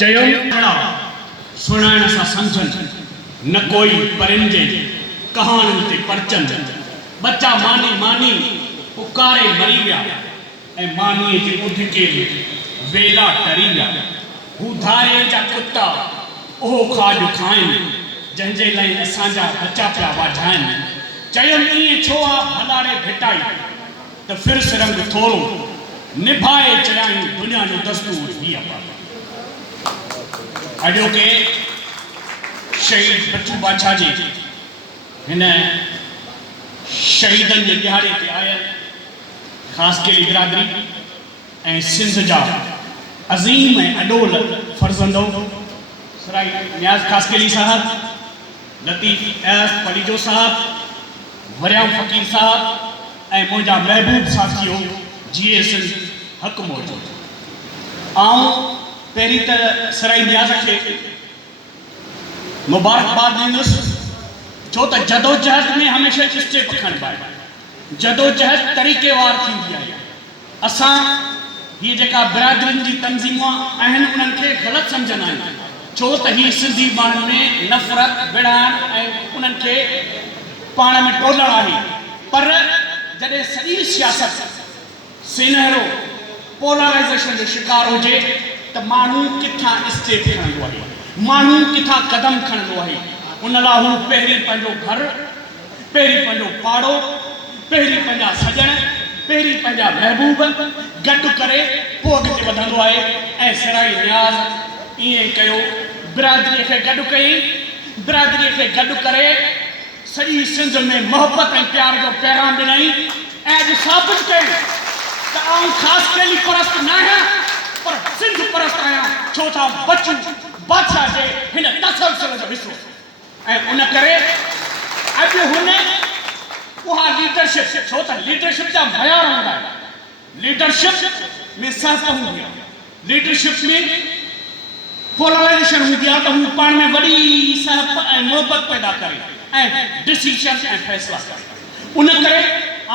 चयो सुनाइण सां सम्झनि न कोई परिंदे कहाणियुनि ते परचनि बच्चा मानी मानी पुकारे मरी विया ऐं मानीअ जे उधिके वेला टरी विया हू धारे जा कुता उहो खाॼ खाइनि जंहिंजे लाइ असांजा बच्चा पिया वाझाइनि चयनि ईअं छो आहे भलाड़े भिटाई त फिरस रंग थोरो निभाए चयाई दुनिया जो दस्तूर हीअ अॼोके शहीद बच्चू बादशाह जी हिन शहीदनि जे ॾियारे ते आयल ख़ासि केरी बिरादरी ऐं सिंध जा अज़ीम ऐं अॾोल फर्ज़ंदो सराई नियाज़ ख़ासकेली साहब लतीफ़ एस पलीजो साहब वरियाम फ़कीर साहब ऐं मुंहिंजा महबूब साथियो जीए सिंध हक़ मौजूद आऊं पहिरीं त सराई नियाज़ खे मुबारकबाद ॾींदुसि छो त जदोजहद में हमेशह स्टेप खणिबा आहिनि जदोजहद तरीक़ेवार थींदी आहे असां हीअ जेका बिरादरियुनि जी तंज़ीमूं आहिनि उन्हनि खे ग़लति सम्झंदा आहियूं छो त हीअ सिंधी माण्हुनि में नफ़रत विड़ाइण ऐं उन्हनि खे पाण में टोलण आहे पर जॾहिं सॼी सियासत सिनहरो पोलराइज़ेशन जो शिकार हुजे त माण्हू किथां स्टेप खणंदो आहे माण्हू किथां क़दम खणंदो आहे उन लाइ हू पहिरीं पंहिंजो घरु पहिरीं पंहिंजो पाड़ो पहिरीं पंहिंजा सॼण पहिरीं पंहिंजा महबूब गॾु करे पोइ अॻिते वधंदो आहे ऐं सराई नियाज़ ईअं कयो बिरादरीअ खे गॾु कई बिरादरीअ खे गॾु करे सॼी सिंध में मोहबत ऐं प्यार जो पैगाम ॾिनई ऐं अॼु साबित कई त आउं ख़ासि केली परस्त न आहियां पर सिंध परस्त आहियां छो त बच्चू बादशाह जे हिन तसलसल जो हिसो ऐं उन करे अॼु हुन उहा लीडरशिप छो त लीडरशिप जा मयार हूंदा आहिनि लीडरशिप में सहत हूंदी आहे लीडरशिप में पोलराइज़ेशन हूंदी आहे त हू पाण में वॾी सहत ऐं मोहबत पैदा करे ऐं डिसीजन ऐं फ़ैसिला करे उन करे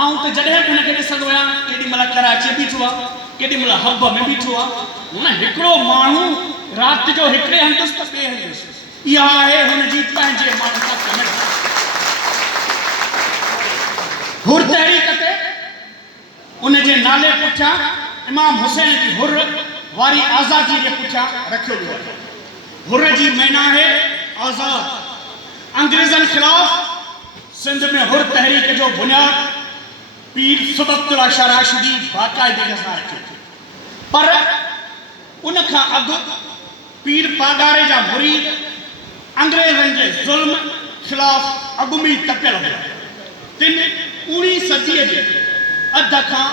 आउं त जॾहिं बि हुनखे ॾिसंदो आहियां केॾी महिल कराची बीठो आहे केॾी महिल हब में बीठो आहे हुन हिकिड़ो माण्हू राति जो हिकिड़े हंधुसि त ॿिए हंधुसि इहा आहे हुनजी पंहिंजे माण्हू सां कनेक्ट हुर तहरीक ते उनजे नाले पुठियां इमाम हुसैन जी हुर वारी आज़ादी जे पुठियां रखियो वियो आहे हुर जी माना आहे आज़ाद अंग्रेज़नि ख़िलाफ़ सिंध में हुर तहरीक जो बुनियाद पीर सुबक्तुल्लाह शाह राशिदी बाक़ाइदगी सां रखियो पर उन खां अॻु पीर पागारे जा मुरीद अंग्रेज़नि जे ज़ुल्म ख़िलाफ़ अॻु में तपियल हुआ तिन 19वीं सदीअ जे अध खां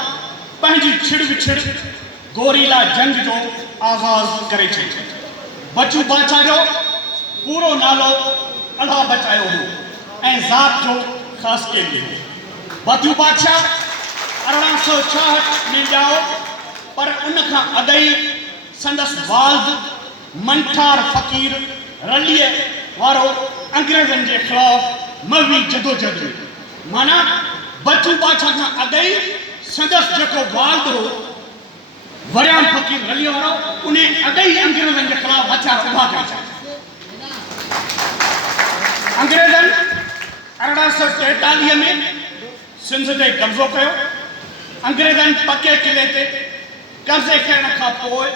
पंहिंजी छिड़ विछिड़ गोरीला जंग जो आगाज़ करे छॾियो बच्चू बादशाह जो पूरो नालो अल्लाह बचायो हो ऐं ज़ात जो ख़ासि केली बच्चू बादशाह 1866 में ॼाओ पर उन खां अॻई संदसि वाल्द मंठार फ़कीर रलीअ वारो अंग्रेज़नि जे ख़िलाफ़ मवी जदोजहद माना बच्चू बादशाह खां अॻई संदसि जेको वाल्द हो वरियाम फ़कीर रलीअ वारो उन अॻई अंग्रेज़नि जे ख़िलाफ़ हथियार उभा करे छॾिया अंग्रेज़नि 1843 में सिंध ते कब्ज़ो कयो अंग्रेज़नि पके किले ते कब्ज़े करण खां पोइ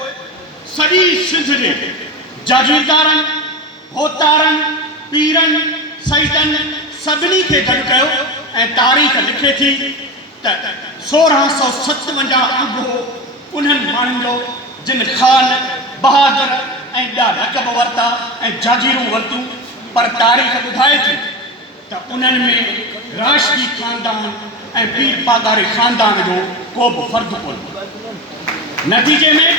सॼी सिंध जे जागीरदारनि होतारनि पीरनि सईदनि सभिनी खे गॾु कयो ऐं तारीख़ लिखे थी त 1657 अॻु उन्हनि माण्हुनि जो जिन ख़ान बहादुर ऐं ॿिया रक़ब वरिता ऐं जागीरूं वरितियूं पर तारीख़ ॿुधाए थी त उन्हनि में राशिदी ख़ानदान ऐं पीर पागारे ख़ानदान जो को बि फ़र्क़ु कोन्हे नतीजे में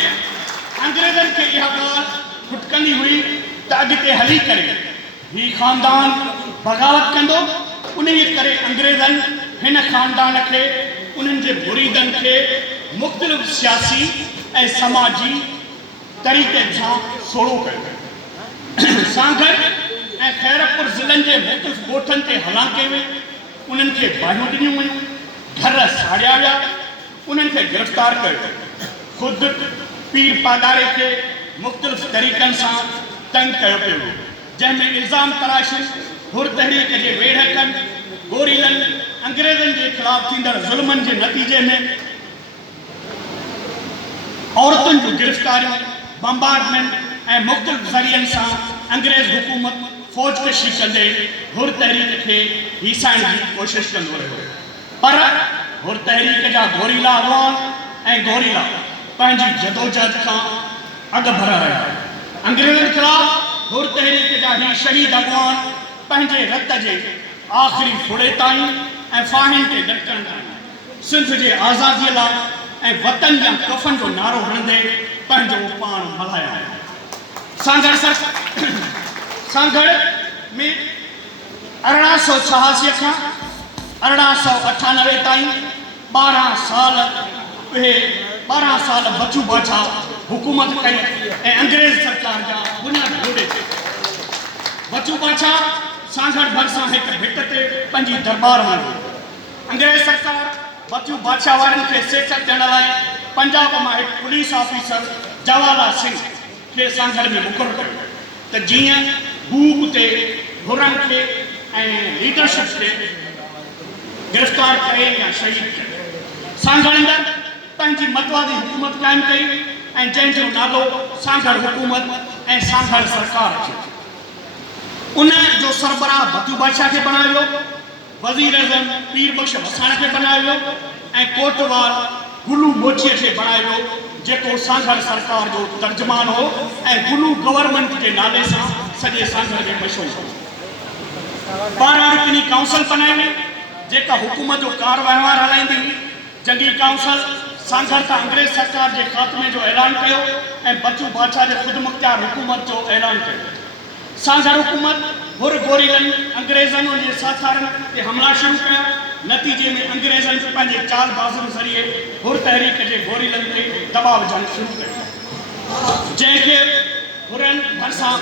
अंग्रेज़नि खे इहा ॻाल्हि खुटकंदी हुई त अॻिते हली करे हीउ ख़ानदान बग़ावत कंदो उन करे अंग्रेज़नि हिन ख़ानदान खे उन्हनि जे मुरीदनि खे मुख़्तलिफ़ सियासी ऐं समाजी तरीक़े सां सोड़ो कयो सां गॾु ऐं ख़ैरपुर ज़िलनि जे मुख़्तलिफ़ ॻोठनि ते हलां कई वई उन्हनि खे बाहियूं ॾिनियूं वयूं घर साड़िया विया उन्हनि खे गिरफ़्तार कयो ख़ुदि पीर पागारे खे मुख़्तलिफ़ तरीक़नि सां तंग कयो पियो, जंहिंमें इल्ज़ाम तराशिन, हुर तहरीक जे वेढ़कनि, गोरीलनि, अंग्रेज़नि जे ख़िलाफ़ थींदड़ ज़ुल्मनि जे नतीजे में औरतुनि जूं गिरफ़्तारियूं, बम्बार्डमेंट ऐं मुख़्तलिफ़ ज़रियनि सां अंग्रेज़ हुकूमत फ़ौजकशी कंदे हुर तहरीक खे हीसाइण जी कोशिशि कंदो रहियो। पर हुर तहरीक जा गोरीला अॻवान ऐं गोरीला पंहिंजी जदोजहद खां अॻु भरिया रहिया। अंग्रेज़नि ख़िलाफ़ हुर तहरीक जा ही शहीद अॻवान पंहिंजे रत जे आख़िरी फुड़े ताईं ऐं फाहिन ते लटकण ताईं सिंध जे आज़ादीअ लाइ ऐं वतन या कफ़न जो नारो हणंदे पंहिंजो पाण मल्हाया। सांगड़ में 1886 खां 1898 ताईं 12 साल बचू बाछा हुकूमत कई ऐं अंग्रेज़ सरकार जा बुनियाद जोड़े। बचू बाछा सांगड़ भरिसां हिकु भिट ते पंहिंजी दरबार हणंदी। अंग्रेज़ सरकार बचू बाछा वारनि खे सियासत ॾियण लाइ पंजाब मां हिकु पुलिस ऑफिसर जवाहरलाल सिंह खे सांगड़ में मुक़ररु कयो त जीअं बूब ते हुरनि खे ऐं लीडरशिप खे गिरफ़्तार करे या शहीद करे। सांगड़ंदड़ पंहिंजी मतवादी हुकूमत क़ाइमु कई ऐं जंहिंजो नालो सांगड़ हुकूमत ऐं सांगड़ सरकार रखियो। उन जो सरबराह बचू बाछा खे बणायो वियो, वज़ीर आज़म पीर बख्श वसाण खे बणायो वियो ऐं कोटवाल गुलू मोचीअ खे बणायो वियो, जेको सांगड़ सरकार जो तर्जुमान हो ऐं गुलू गवर्नमेंट जे नाले सां सॼे सांगड़ में मशहूरु हो। 12 रुकनी काउंसिल बनाई वई जेका हुकूमत जो कार वहिंवार हलाईंदी। जंगी काउंसिल सांगड़ तां अंग्रेज़ सरकार जे ख़ात्मे जो ऐलान कयो ऐं बचू बाछा जे ख़ुदि मुख्तियार हुकूमत जो ऐलान कयो। सांगड़ हुकूमत हुर गोरीलनि अंग्रेज़नि जे साथारनि ते हमला शुरू कया। नतीजे में अंग्रेज़नि पंहिंजे चालबाज़नि ज़रिए हुर तहरीक जे गोरीलनि ते दबाव विझणु शुरू कयो, जंहिंखे हुरनि भरिसां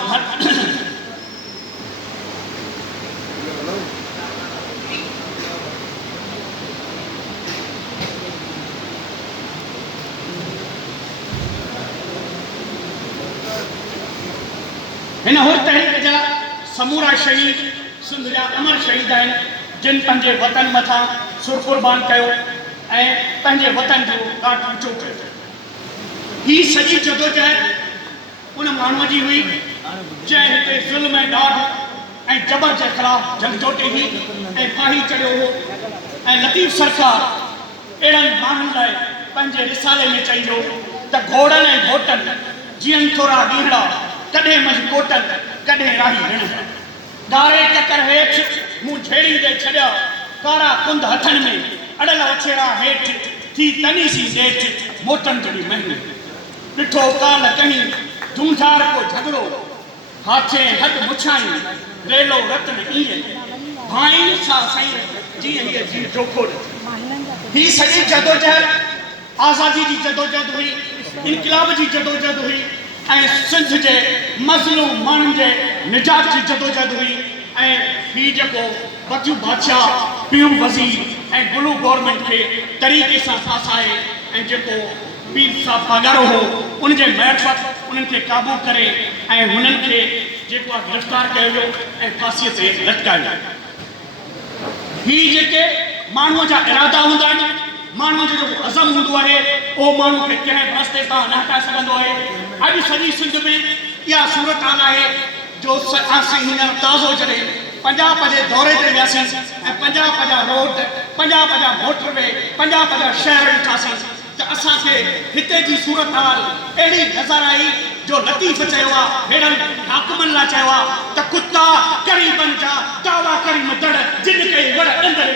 हिन हुर तहरीक जा समूरा शहीद सिंध जा अमर शहीद आहिनि, जिन पंहिंजे वतन मथां सुर कुर्बान कयो ऐं पंहिंजे वतन जो ॾाढो ऊचो कयो। ही सॼी जदोजहद उन माण्हूअ जी हुई जंहिं हिते ज़ुल्म ऐं ॾाढ ऐं जबर जे ख़िलाफ़ जंगजोटी हुई ऐं फाही चढ़ियो हो। ऐं लतीफ़ सरकार अहिड़नि माण्हुनि लाइ पंहिंजे रिसाले में चई वियो त घोड़नि ऐं घोटनि जीअं थोरा ॾींहड़ा कॾहिं मजकोटनि कॾहिं राही ऋण गारे ककर हेठि मूं झेड़ी दे छॾिया कारा कुंद हथनि में अड़ल अछेरा हेठि थी तनी सी ॾेठि मोटनि जड़ी महंगी ॾिठो काल कहीं झूमझार को झगड़ो हाथे हथ मुछाई रेलो रतन ईअं भाई छा साईं जीअं हीअ जी जोखो ही सॼी जदोजहद आज़ादी जी जदोजहद हुई, इनकलाब जी जदोजहद हुई ऐं सिंध जे मज़लूम माण्हुनि जे निजात जी जदोजहद हुई। ऐं ही जेको बचू बादशाह पीर वज़ीर ऐं गुलू गवर्नमेंट खे तरीक़े सां फासाए ऐं जेको पीर साहब पागारो हो उन जे महफ़त उन्हनि खे क़ाबू करे ऐं हुननि खे जेको आहे गिरफ़्तार कयो वियो ऐं फांसीअ ते लटकायो वियो। ही जेके माण्हूअ जा इरादा हूंदा आहिनि, माण्हूअ जो जेको अज़म हूंदो आहे, उहो माण्हू खे कंहिं रस्ते तां न हटाए सघंदो आहे। अॼु सॼी सिंध में इहा सूरत हाल आहे जो असीं हींअर ताज़ो जॾहिं पंजाब जे दौरे ते वियासीं ऐं पंजाब जा रोड, पंजाब जा मोटरवे, पंजाब जा शहर ॾिठासीं त असांखे हिते जी सूरत हाल अहिड़ी नज़र आई जो लतीफ़ चयो आहे, हेड़नि हाकिमनि लाइ चयो आहे त कुता क़रीबनि जा दावा करी मदड़ जिन खे वड़ अंदरि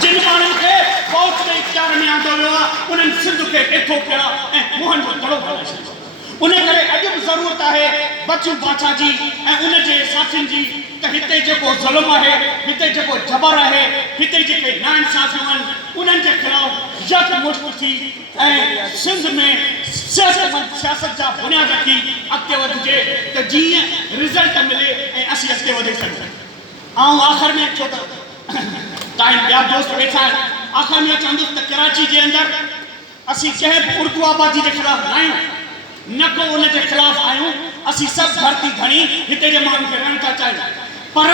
जिन माण्हुनि खे फ़ौज जे इख़्तियार में आंदो वियो आहे उन्हनि सिंध खे ॾेठो पिया ऐं मुंहनि जो दड़ो करे छॾियो। उन करे अॼु बि ज़रूरत आहे बचू बाछा जी ऐं उन जे साथियुनि जी त हिते जेको ज़ुल्म आहे, हिते जेको जबर आहे, हिते जेके नाइंसाफ़ियूं आहिनि उन्हनि जे ख़िलाफ़ यकमुश्त थी ऐं सिंध में सियासत जा बुनियाद रखी अॻिते वधिजे त जीअं रिज़ल्ट मिले ऐं असीं अॻिते वधी सघूं। ऐं आख़िर में छो त तव्हां ॿिया दोस्त वेठा आहिनि, आख़िर में चवंदुसि त कराची जे अंदरि असीं कंहिं बि उर्दू आबादी जे ख़िलाफ़ न आहियूं, न को उन के खिलाफ आयूं। असी सब धरती घणी हिते जे माण्हुनि खे रहण था चाहियूं, पर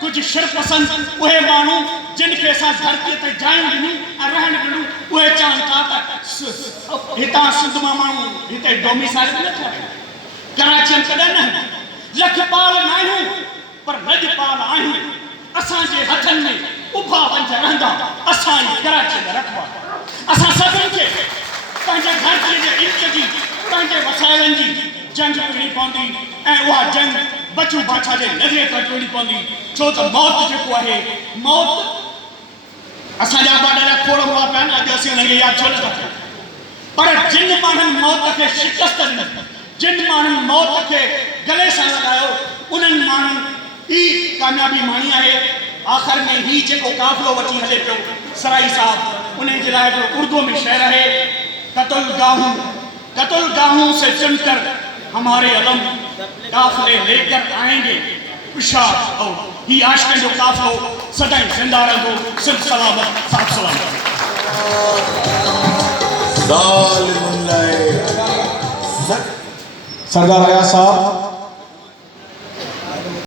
कुछ शिरपसंद उहे माण्हू जिन खे असां धरतीअ ते जायूं ॾिनियूं ऐं रहण ॾिनूं, उहे चवनि था त हितां सिंध मां माण्हू हिते डोमिसाइल न थिया। कराची कॾहिं न लखपाल न आहियूं, पर लजपाल आहियूं। असांजे हथनि में उभा पंज रहंदा असांजी कराची में रखवा। असां सभिनि खे पंहिंजे धरतीअ जे इल्क जी, पंहिंजे वसाइलनि जी जंग विड़नी पवंदी ऐं उहा जंग बचू बाछा जे नज़रे खां विड़नी पवंदी। छो त मौत जेको आहे, मौत असांजा ॾाढा खोड़ हुआ पिया न, अॼु असीं हुनखे यादि छो नथा कयूं। पर जिन माण्हुनि मौत खे शिकस्त ॾिनी, जिन माण्हुनि मौत खे गले सां लॻायो, उन्हनि माण्हुनि ई कामयाबी माणी आहे। आख़िर में ही जेको काफ़िलो वठी हले पियो सराई साहब, उन जे लाइ उर्दू में शेर है, कतलगाहों से चुनकर हमारे अलम काफिले लेकर आएंगे इशार। और ही आशिक़ जो काफिलो सदाईं जिंदा रहो। सिर्फ सलामत साफ सलामत। सरदार अयाज साहब